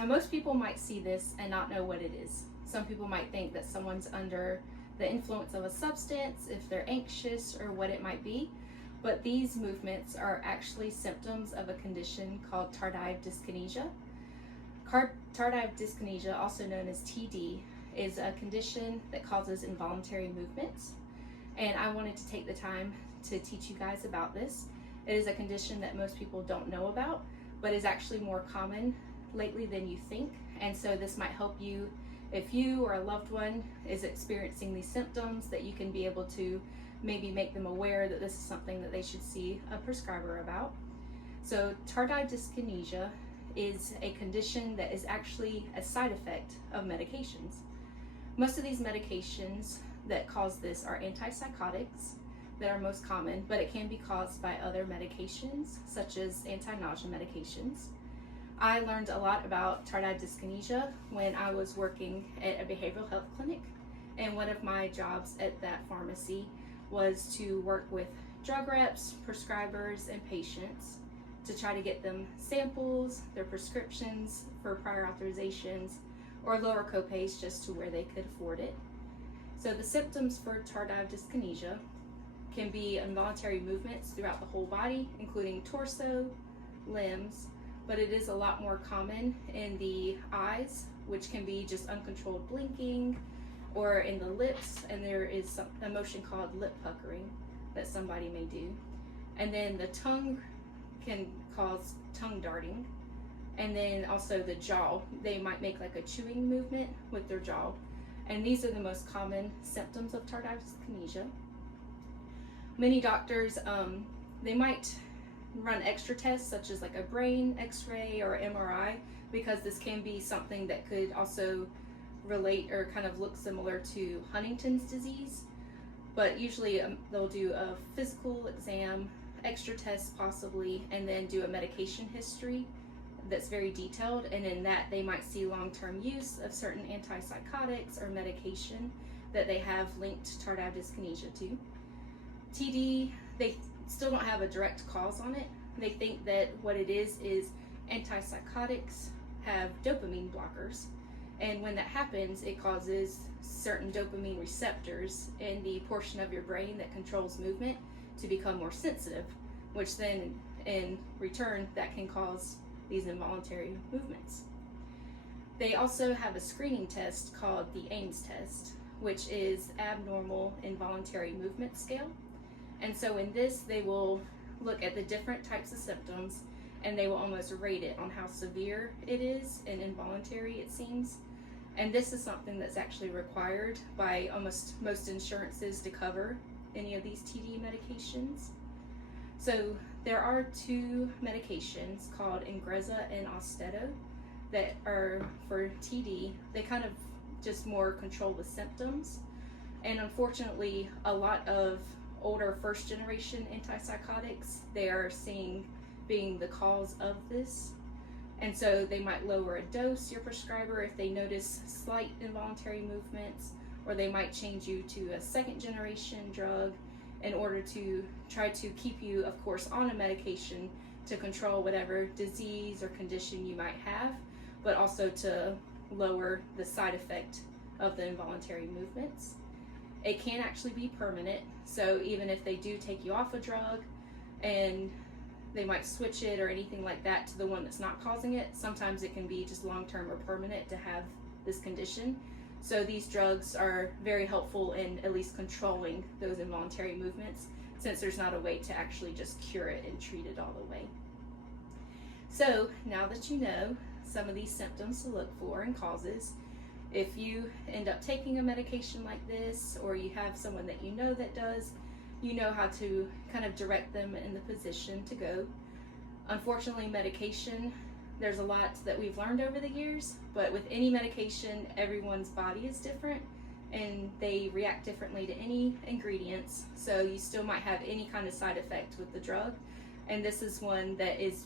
Now, most people might see this and not know what it is. Some people might think that someone's under the influence of a substance, if they're anxious, or what it might be. But these movements are actually symptoms of a condition called tardive dyskinesia. Tardive dyskinesia, also known as TD, is a condition that causes involuntary movements. And I wanted to take the time to teach you guys about this. It is a condition that most people don't know about, but is actually more common lately than you think. And so this might help you if you or a loved one is experiencing these symptoms, that you can be able to maybe make them aware that this is something that they should see a prescriber about. So tardive dyskinesia is a condition that is actually a side effect of medications. Most of these medications that cause this are antipsychotics that are most common, but it can be caused by other medications such as anti-nausea medications. I learned a lot about tardive dyskinesia when I was working at a behavioral health clinic, and one of my jobs at that pharmacy was to work with drug reps, prescribers, and patients to try to get them samples, their prescriptions for prior authorizations, or lower copays just to where they could afford it. So the symptoms for tardive dyskinesia can be involuntary movements throughout the whole body, including torso, limbs, but it is a lot more common in the eyes, which can be just uncontrolled blinking, or in the lips, and there is a motion called lip puckering that somebody may do. And then the tongue can cause tongue darting, and then also the jaw. They might make like a chewing movement with their jaw, and these are the most common symptoms of tardive dyskinesia. Many doctors, they might run extra tests such as like a brain x-ray or MRI, because this can be something that could also relate or kind of look similar to Huntington's disease. But usually they'll do a physical exam, extra tests possibly, and then do a medication history that's very detailed, and in that they might see long-term use of certain antipsychotics or medication that they have linked tardive dyskinesia to. TD, they still don't have a direct cause on it. They think that what it is antipsychotics have dopamine blockers, and when that happens, it causes certain dopamine receptors in the portion of your brain that controls movement to become more sensitive, which then in return that can cause these involuntary movements. They also have a screening test called the Ames test, which is Abnormal Involuntary Movement Scale. And so in this, they will look at the different types of symptoms, and they will almost rate it on how severe it is and involuntary it seems. And this is something that's actually required by almost most insurances to cover any of these TD medications. So there are two medications called Ingrezza and Austedo that are for TD. They kind of just more control the symptoms. And unfortunately, a lot of older first generation antipsychotics, they are seeing being the cause of this. And so they might lower a dose, your prescriber, if they notice slight involuntary movements, or they might change you to a second generation drug in order to try to keep you, of course, on a medication to control whatever disease or condition you might have, but also to lower the side effect of the involuntary movements. It can actually be permanent, so even if they do take you off a drug and they might switch it or anything like that to the one that's not causing it, sometimes it can be just long-term or permanent to have this condition. So these drugs are very helpful in at least controlling those involuntary movements, since there's not a way to actually just cure it and treat it all the way. So now that you know some of these symptoms to look for and causes, if you end up taking a medication like this, or you have someone that you know that does, you know how to kind of direct them in the position to go. Unfortunately, medication, there's a lot that we've learned over the years, but with any medication, everyone's body is different and they react differently to any ingredients. So you still might have any kind of side effect with the drug. And this is one that is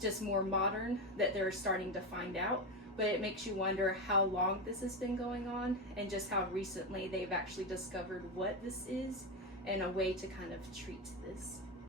just more modern that they're starting to find out. But it makes you wonder how long this has been going on and just how recently they've actually discovered what this is and a way to kind of treat this.